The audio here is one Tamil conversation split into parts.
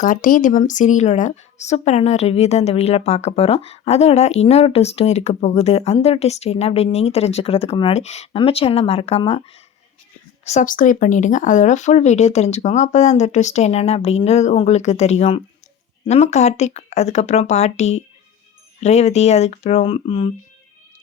கார்த்திகை தீபம் சீரியலோட சூப்பரான ரிவ்யூ தான் இந்த வீடியோவில் பார்க்க போகிறோம் அதோட இன்னொரு ட்விஸ்ட்டும் இருக்க போகுது. அந்த ஒரு ட்விஸ்ட் என்ன அப்படின்னு நீங்கள் தெரிஞ்சுக்கிறதுக்கு முன்னாடி நம்ம சேனலை மறக்காமல் சப்ஸ்கிரைப் பண்ணிவிடுங்க அதோட ஃபுல் வீடியோ தெரிஞ்சுக்கோங்க. அப்போ தான் அந்த ட்விஸ்ட் என்னென்ன அப்படின்றது உங்களுக்கு தெரியும். நம்ம கார்த்திக் அதுக்கப்புறம் பாட்டி ரேவதி அதுக்கப்புறம்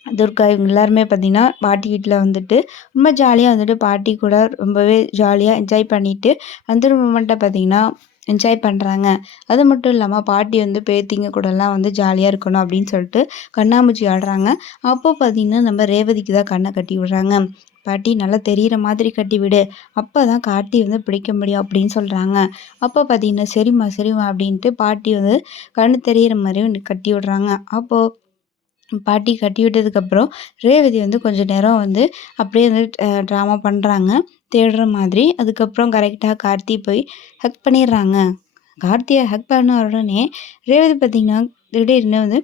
துர்கா இவங்க எல்லாருமே பார்த்திங்கன்னா பாட்டி வீட்டில் வந்துட்டு ரொம்ப ஜாலியாக வந்துட்டு பாட்டி கூட ரொம்பவே ஜாலியாக என்ஜாய் பண்ணிவிட்டு அந்த மூமெண்ட்டை பார்த்திங்கன்னா என்ஜாய் பண்ணுறாங்க அது மட்டும் இல்லாமல் பாட்டி வந்து பேத்திங்க கூடலாம் வந்து ஜாலியாக இருக்கணும் அப்படின்னு சொல்லிட்டு கண்ணாமூச்சி ஆடுறாங்க. அப்போ பார்த்திங்கன்னா நம்ம ரேவதிக்கு தான் கண்ணை கட்டி விடுறாங்க. பாட்டி நல்லா தெரிகிற மாதிரி கட்டி விடு. அப்போ தான் காட்டி வந்து பிடிக்க முடியும் அப்படின்னு சொல்கிறாங்க அப்போ பார்த்தீங்கன்னா சரிம்மா சரிம்மா அப்படின்ட்டு பாட்டி வந்து கண்ணு தெரிகிற மாதிரி கட்டி விடுறாங்க. அப்போது பாட்டி கட்டி விட்டதுக்கப்புறம் ரேவதி வந்து கொஞ்சம் நேரம் வந்து அப்படியே வந்து ட்ராமா பண்ணுறாங்க தேடுற மாதிரி. அதுக்கப்புறம் கரெக்டாக கார்த்தி போய் ஹக் பண்ணிடுறாங்க. கார்த்தியை ஹக் பண்ண உடனே ரேவதி பார்த்திங்கன்னா திடீர்னு வந்து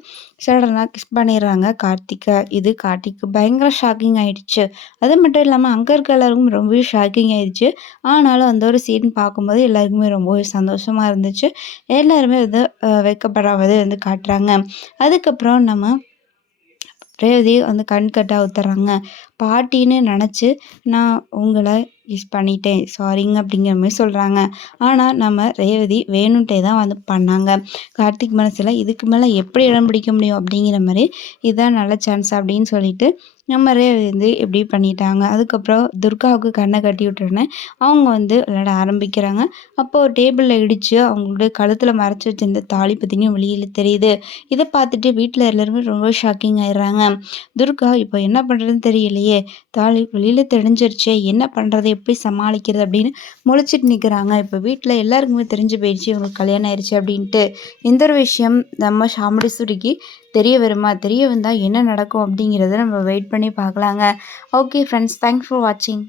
சடனாக கிஸ் பண்ணிடுறாங்க கார்த்திகை இது கார்த்திக்கு பயங்கர ஷாக்கிங் ஆயிடுச்சு. அது மட்டும் இல்லாமல் அங்கே இருக்க எல்லாருக்கும் ரொம்பவே ஷாக்கிங் ஆயிடுச்சு. ஆனாலும் அந்த ஒரு சீன் பார்க்கும்போது எல்லாருக்குமே ரொம்பவே சந்தோஷமாக இருந்துச்சு. எல்லாருமே வந்து வைக்கப்படாமதே வந்து காட்டுறாங்க. அதுக்கப்புறம் நம்ம ரேவதி வந்து கண் கட்டாக ஊத்துறாங்க பாட்டின்னு நினச்சி நான் உங்களை மிஸ் பண்ணிட்டேன். சாரிங்க அப்படிங்கிற மாதிரி சொல்கிறாங்க ஆனால் நம்ம ரேவதி வேணுன்ட்டே தான் வந்து பண்ணாங்க. கார்த்திக் மனசில் இதுக்கு மேலே எப்படி இடம் பிடிக்க முடியும் அப்படிங்கிற மாதிரி இதுதான் நல்ல சான்ஸ் அப்படின்னு சொல்லிட்டு நம்ம ரேவதி வந்து எப்படி பண்ணிட்டாங்க. அதுக்கப்புறம் துர்காவுக்கு கண்ணை கட்டி விட்டுருனே அவங்க வந்து விளையாட ஆரம்பிக்கிறாங்க. அப்போது டேபிளில் இடித்து அவங்களுடைய கழுத்தில் மறைச்சி வச்சிருந்த தாலி பற்றினியும் வெளியில் தெரியுது. இதை பார்த்துட்டு வீட்டில் எல்லாருமே ரொம்ப ஷாக்கிங் ஆயிடுறாங்க. துர்கா இப்போ என்ன பண்ணுறதுன்னு தெரியலையே. தாலி வெளியில் தெரிஞ்சிருச்சே என்ன பண்ணுறது எப்படி சமாளிக்கிறது அப்படின்னு முழிச்சிட்டு நிற்கிறாங்க இப்போ வீட்டில் எல்லாருக்குமே தெரிஞ்சு போயிடுச்சு இவங்களுக்கு கல்யாணம் ஆயிடுச்சு அப்படின்ட்டு இந்த ஒரு விஷயம் நம்ம சாமுடீஸ்வரிக்கு தெரிய வருமா? தெரிய வந்தால் என்ன நடக்கும் அப்படிங்கிறத நம்ம வெயிட் பண்ணி பார்க்கலாங்க. ஓகே ஃப்ரெண்ட்ஸ் தேங்க்ஸ் ஃபார் வாட்சிங்